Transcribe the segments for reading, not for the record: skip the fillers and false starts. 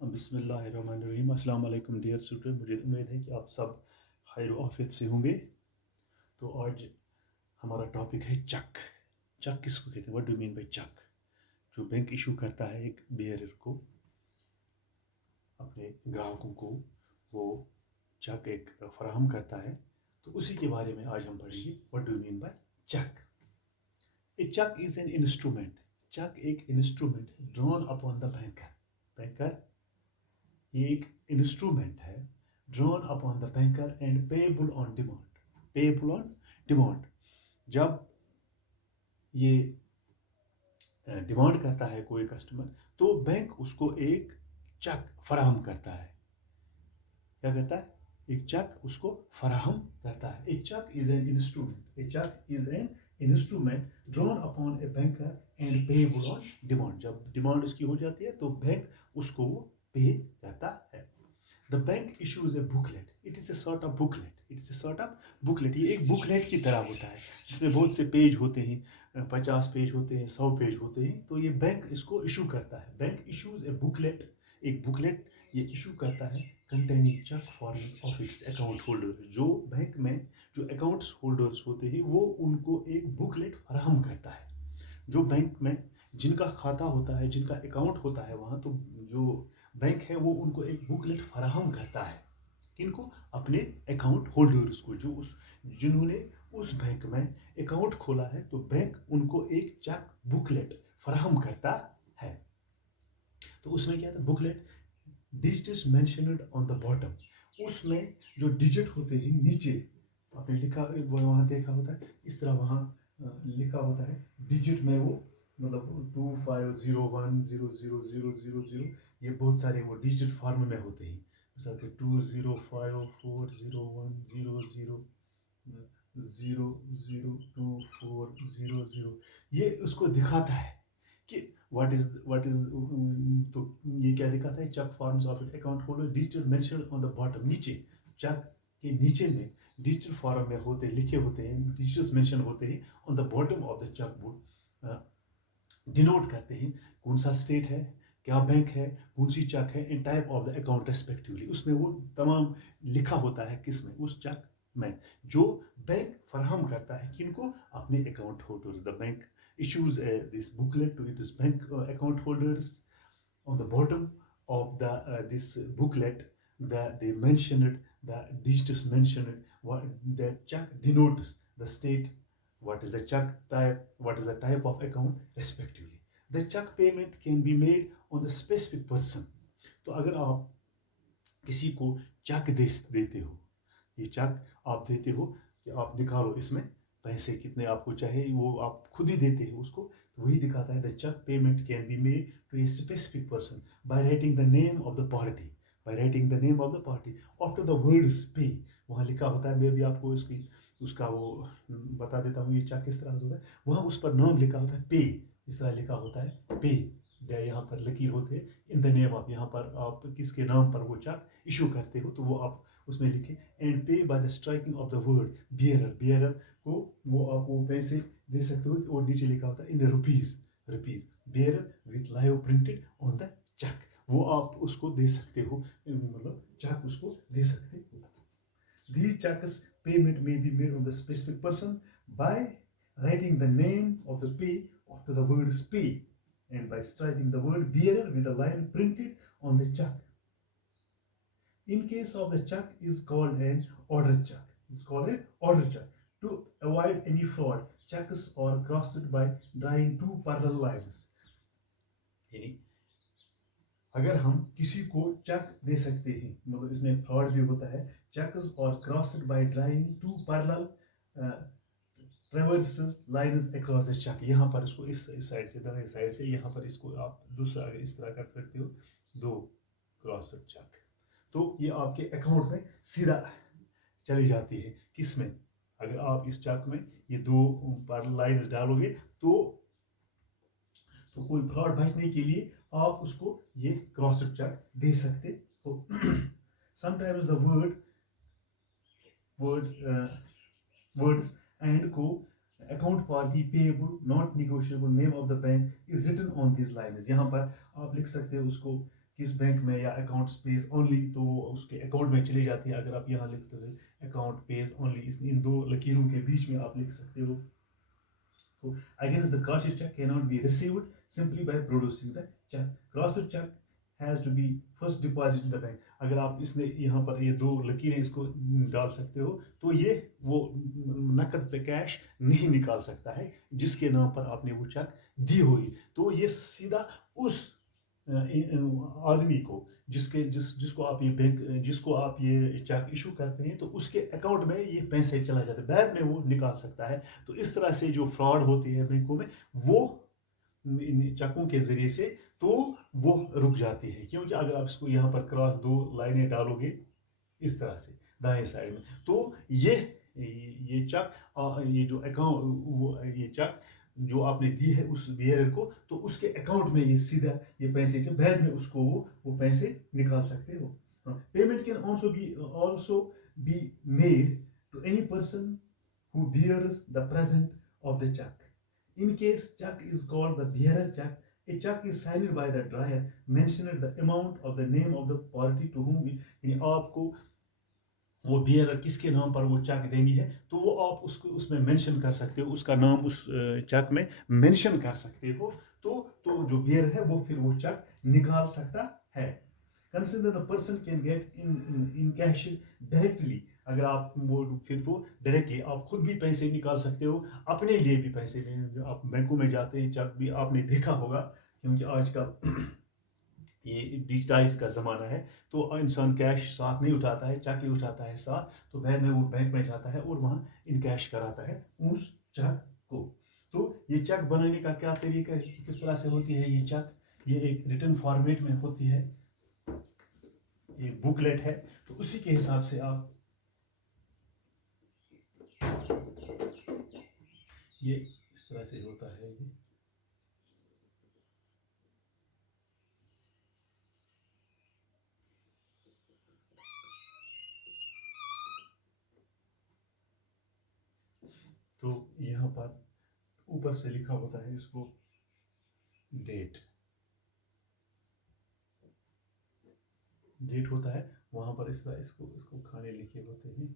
बिस्मिल्लाहिर्रहमानिर्रहीम। अस्सलाम वालेकुम डियर स्टूडेंट, मुझे उम्मीद है कि आप सब खैर आफियत से होंगे। तो आज हमारा टॉपिक है चक। चक किसको कहते हैं? व्हाट डू मीन बाय चक? जो बैंक इशू करता है एक बेयरर को, अपने ग्राहकों को, वो चक एक फराहम करता है। तो उसी के बारे में आज हम पढ़ेंगे। What do mean by cheque? A cheque is an instrument. Cheque एक instrument drawn upon the banker. Banker ये एक इंस्ट्रूमेंट है drawn upon the banker and payable on demand. Payable on demand, जब ये डिमांड करता है कोई कस्टमर, तो बैंक उसको एक चेक फराहम करता है। क्या करता है? एक चेक उसको फराहम करता है। A cheque is an instrument. A cheque is an instrument drawn upon a banker and payable on demand. जब डिमांड उसकी हो जाती है तो बैंक उसको वो पे करता है। The bank issues a booklet. It is a sort of booklet. It is a sort of booklet. ये एक बुकलेट की तरह होता है जिसमें बहुत से पेज होते हैं, 50 पेज होते हैं, 100 पेज होते हैं। तो ये बैंक इसको इशू करता है। Bank issues a booklet. एक बुकलेट ये इशू करता है containing cheque forms of its account holder. जो बैंक में जो अकाउंट्स होल्डर्स होते हैं वो उनको एक बुकलेट फराहम करता है। जो बैंक में जिनका खाता होता है, जिनका अकाउंट होता है वहाँ, तो जो बैंक है वो उनको एक बुकलेट फराहम करता है। किनको? अपने अकाउंट होल्डर्स को, जो उस जिन्होंने उस बैंक में अकाउंट खोला है। तो बैंक उनको एक चेक बुकलेट फराहम करता है। तो उसमें क्या था? Booklet digits mentioned on the bottom. उसमें जो डिजिट होते हैं नीचे, आपने लिखा वहाँ देखा होता है इस तरह, वहाँ लिखा होता है डिजिट में, वो मतलब 2501000000, ये बहुत सारे वो डिजिट फॉर्म में होते हैं। जैसा कि 20540100002400, ये उसको दिखाता है कि व्हाट इज। तो ये क्या दिखाता है? Cheque forms of account holder digital mention on the bottom. नीचे चेक के नीचे में डिजिटल फॉर्म में होते लिखे होते हैं, डिजिटल्स मेंशन होते हैं on the bottom of the cheque book. Denote करते हैं कौन सा स्टेट है, क्या बैंक है, कौन सी चेक है, in type of the account respectively. उसमें वो तमाम लिखा होता है। किस में? उस चेक में जो बैंक फराहम करता है। किनको? अपने account holders. The bank issues this booklet to its bank account holders. On the bottom of this booklet, they mentioned the digits mentioned, what the check denotes the state, what is the check type, what is the type of account respectively. The check payment can be made on the specific person. तो अगर आप किसी को check देते हो, ये check आप देते हो कि आप निकालो, इसमें पैसे कितने आपको चाहिए, वो आप खुद ही देते हो उसको। तो वही दिखाता है the cheque payment can be made to a specific person by writing the name of the party. By writing the name of the party after the words pay, वहाँ लिखा होता है। मैं भी आपको इसकी उसका वो बता देता हूँ ये चेक किस तरह होता है। वहाँ उस पर नाम लिखा होता है पे, इस तरह लिखा होता है पे। यहाँ पर लकीर होते हैं इन द नेम ऑफ, यहाँ पर आप किसके नाम पर वो चेक इशू करते हो तो वो आप उसमें लिखे। एंड पे by the striking off the word bearer. Bearer को वो आप वो पैसे दे सकते हो, और नीचे लिखा होता है in rupees. Rupees bearer with live printed on the cheque. वो आप उसको दे सकते हो, मतलब चेक उसको दे सकते हो। These checks payment may be made on the specific person by writing the name of the pay after the words pay and by striking the word bearer with a line printed on the check. In case of the check is called an order check. It's called an order check. To avoid any fraud, checks are crossed by drawing two parallel lines. यानी अगर हम किसी को check दे सकते हैं, मतलब इसमें fraud भी होता है। चेक्स और crossed by drawing two parallel traverses lines across the cheque. यहाँ पर इसको इस साइड से, दाएं साइड से, यहाँ पर इसको आप दूसरा इस तरह कर सकते हो, दो क्रॉस चेक। तो ये आपके अकाउंट में सीधा चली जाती है। किसमें? अगर आप इस चेक में ये दो पैरेलल लाइंस डालोगे तो कोई फ्रॉड बचने के लिए आप उसको ये क्रॉस चेक दे सकते हो। Sometimes the words and co account party payable not negotiable name of the bank is written on these lines. यहाँ पर आप लिख सकते हो उसको किस बैंक में या अकाउंट पेज ओनली, तो वो उसके अकाउंट में चली जाती है। अगर आप यहाँ लिखते हो अकाउंट पेज ओनली, इन दो लकीरों के बीच में आप लिख सकते हो। तो against the crossed check cannot be received simply by producing the check. Crossed check has to be first deposit in the bank. अगर आप इसने यहाँ पर ये दो लकीरें इसको डाल सकते हो, तो ये वो नकद पे कैश नहीं निकाल सकता है जिसके नाम पर आपने वो चेक दी होगी। तो ये सीधा उस आदमी को जिसको आप ये बैंक जिसको आप ये चेक इशू करते हैं, तो उसके अकाउंट में ये पैसे चला जाता है, बाद में वो निकाल सकता है। तो इस तरह से जो फ्रॉड होती है बैंकों में, वो इन चेकों के जरिए से तो वो रुक जाती है। क्योंकि अगर आप इसको यहाँ पर क्रॉस दो लाइनें डालोगे इस तरह से दाएं साइड में, तो ये चेक ये जो अकाउंट वो ये चेक जो आपने दी है उस बियरर को, तो उसके अकाउंट में ये सीधा ये पैसे बाद में उसको वो पैसे निकाल सकते हो। Payment can also be made to any person who bears the present of the check. In case check is called the bearer check, a check is signed by the drawer, mentioned the amount of the name of the party to whom it, यानी आपको वो beer किसके नाम पर वो check देनी है, तो वो आप उसको उसमें मेंशन कर सकते हो, उसका नाम उस चेक में मेंशन कर सकते हो। तो जो बियर है वो फिर वो चेक निकाल सकता है। Consider the person can get in cash directly. अगर आप वो फिर वो डायरेक्टली आप खुद भी पैसे निकाल सकते हो, अपने लिए भी पैसे लेने आप बैंकों में जाते हैं, चेक भी आपने देखा होगा, क्योंकि आज का ये डिजिटाइज का ज़माना है। तो इंसान कैश साथ नहीं उठाता है, चेक ही उठाता है साथ। तो बाद में वो बैंक में जाता है और वहाँ इन कैश कराता है उस चेक को। तो ये चेक बनाने का क्या तरीका है, किस तरह से होती है ये चेक, ये एक रिटन फॉर्मेट में होती है, ये बुकलेट है। तो उसी के हिसाब से आप ये इस तरह से होता है ये। तो यहाँ पर ऊपर से लिखा होता है इसको डेट होता है, वहां पर इस तरह इसको खाने लिखे होते हैं।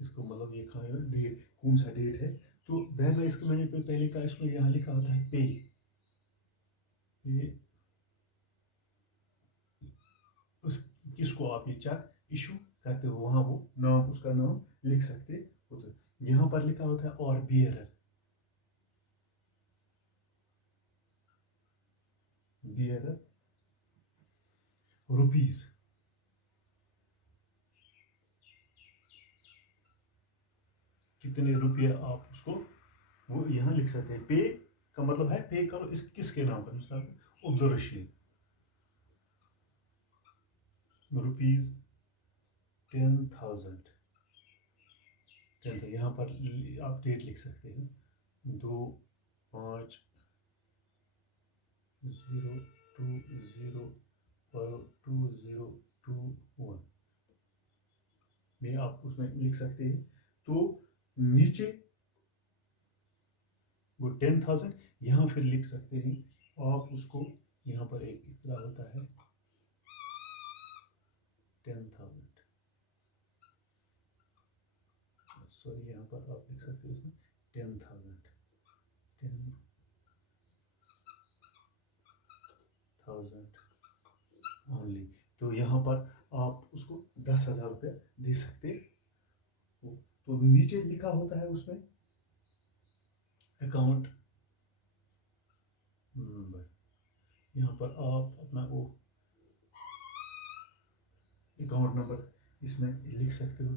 इसको मतलब ये खाने डेट कौन सा डेट है। तो बहन में इसको मैंने पहले का इसको यहाँ लिखा होता है पे, उस किसको आप ये चेक इशू करते हो, वहां वो नाम उसका नाम लिख सकते हो। तो यहाँ पर लिखा होता है और बियरर रुपीज, कितने रुपये आप उसको वो यहाँ लिख सकते हैं। पे का मतलब है पे करो इस किसके नाम पर, मिसाल अब्दुल रशीद रुपीज 10,000। यहाँ पर आप डेट लिख सकते हैं 2/5/0/2021 में आप उसमें लिख सकते हैं। तो नीचे वो 10,000 यहाँ फिर लिख सकते हैं आप उसको, यहाँ पर एक इस तरह होता है 10,000, सॉरी यहाँ पर आप लिख सकते हो उसमें 10,000 ओनली। तो यहाँ पर आप उसको 10,000 रुपये दे सकते हो। तो नीचे लिखा होता है उसमें अकाउंट नंबर, यहाँ पर आप अपना वो अकाउंट नंबर इसमें लिख सकते हो।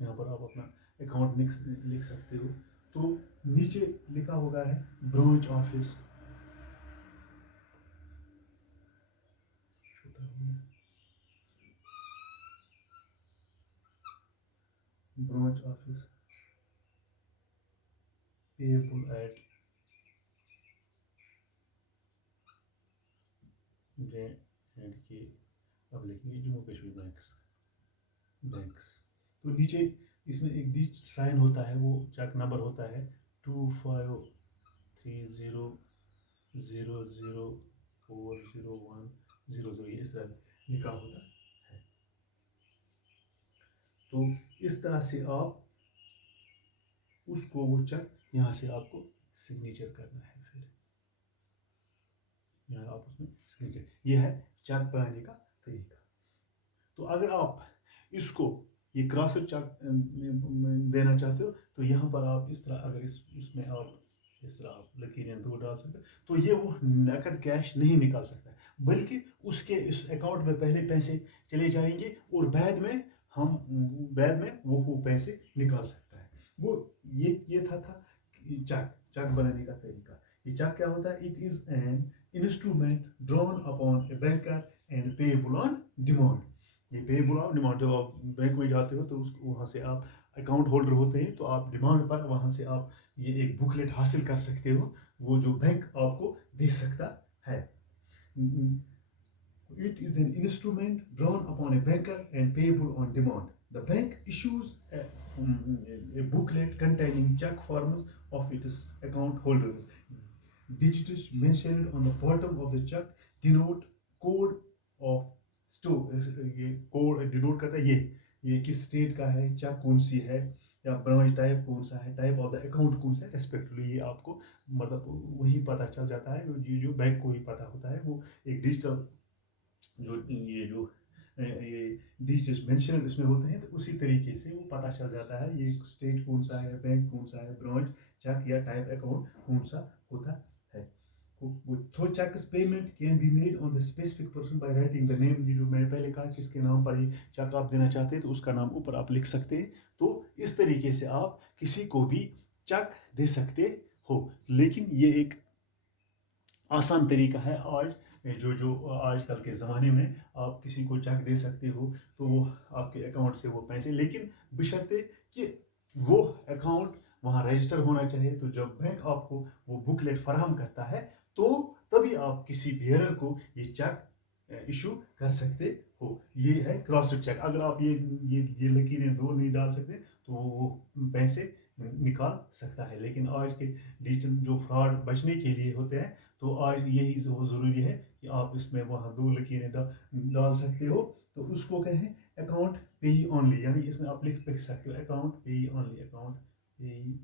यहाँ पर आप अपना अकाउंट लिख सकते हो। तो नीचे लिखा होगा है branch office, branch office payable at J&K, अब लिखेंगे जम्मू कश्मीर बैंक्स। तो नीचे इसमें एक डी साइन होता है, वो चेक नंबर होता है 2530040100, ये इस तरह लिखा होता है। तो इस तरह से आप उसको वो चेक यहाँ से आपको सिग्नेचर करना है, फिर यहाँ आप उसमें सिग्नेचर, ये है चेक बनाने का तरीका। तो अगर आप इसको ये क्रॉस चेक देना चाहते हो तो यहाँ पर आप इस तरह, अगर इसमें आप इस तरह आप लकीरें दो डाल सकते हो, तो ये वो नकद कैश नहीं निकाल सकता, बल्कि उसके इस अकाउंट में पहले पैसे चले जाएंगे और बाद में वो पैसे निकाल सकता है। वो ये था चेक बनाने का तरीका। ये चेक क्या होता है? It is an instrument drawn upon a banker and payable on demand. ये पेएबल ऑन डिमांड, जब आप बैंक में जाते हो तो उसको वहाँ से आप अकाउंट होल्डर होते हैं, तो आप डिमांड पर वहाँ से आप ये एक बुकलेट हासिल कर सकते हो, वो जो बैंक आपको दे सकता है। It is an instrument drawn upon a banker and payable on demand. The bank issues a booklet containing check forms of its account holders. Digits mentioned on the bottom of the check denote code of store. ये code denote करता है ये किस state का है, check कौन सी है, या ब्रांच टाइप कौन सा है, टाइप ऑफ द अकाउंट कौन सा है, रेस्पेक्टिवली ये आपको मतलब वही पता चल जाता है, जो बैंक को ही पता होता है। वो एक डिजिटल जो डिजिट्स मेंशन इसमें होते हैं, तो उसी तरीके से वो पता चल जाता है ये स्टेट कौन सा है, बैंक कौन सा है, ब्रांच चेक या टाइप अकाउंट कौन सा होता है। Through cheques payment can be made on the specific person by writing the name. जो मैंने पहले कहा, किसके नाम पर ये चेक आप देना चाहते हैं तो उसका नाम ऊपर आप लिख सकते हैं। तो इस तरीके से आप किसी को भी चेक दे सकते हो। लेकिन ये एक आसान तरीका है आज जो आजकल के ज़माने में आप किसी को चेक दे सकते हो, तो वो आपके अकाउंट से वो पैसे, लेकिन बशर्ते कि वो अकाउंट वहाँ रजिस्टर होना चाहिए। तो जब बैंक आपको वो बुकलेट फराहम करता है तो तभी आप किसी बेयरर को ये चेक इशू कर सकते हो। ये है क्रॉस चेक। अगर आप ये लकीरें दो नहीं डाल सकते तो वो पैसे निकाल सकता है। लेकिन आज के डिजिटल जो फ्रॉड बचने के लिए होते हैं, तो आज यही ज़रूरी है कि आप इसमें वहाँ दो लकीरें डाल सकते हो। तो उसको कहें अकाउंट पेई ओनली, यानी इसमें आप लिख सकते हो अकाउंट पेई ओनली, अकाउंट पेई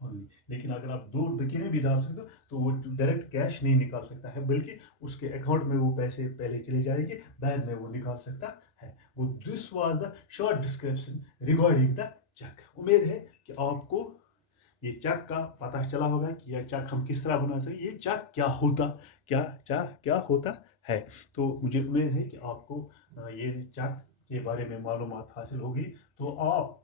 ओनली। लेकिन अगर आप दो लकीरें भी डाल सकते हो तो वो डायरेक्ट कैश नहीं निकाल सकता है, बल्कि उसके अकाउंट में वो पैसे पहले चले जाएंगे, बाद में वो निकाल सकता है। वो this was the short description regarding the cheque. उम्मीद है कि आपको ये चेक का पता चला होगा कि यह चेक हम किस तरह बना सकते, ये चेक क्या होता है। तो मुझे उम्मीद है कि आपको ये चेक के बारे में मालूमात हासिल होगी। तो आप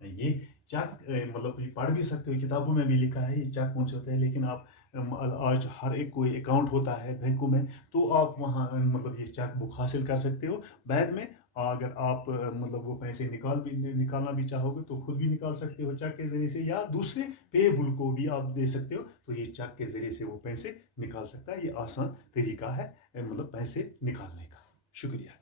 ये चेक मतलब ये पढ़ भी सकते हो, किताबों में भी लिखा है ये चेक कौन से होते हैं। लेकिन आप आज हर एक कोई अकाउंट होता है बैंकों में, तो आप वहाँ मतलब ये चेक बुक हासिल कर सकते हो। बाद में अगर आप मतलब वो पैसे निकालना भी चाहोगे तो खुद भी निकाल सकते हो चेक के ज़रिए से, या दूसरे पेएबल को भी आप दे सकते हो, तो ये चेक के ज़रिए से वो पैसे निकाल सकता है। ये आसान तरीका है मतलब पैसे निकालने का। शुक्रिया।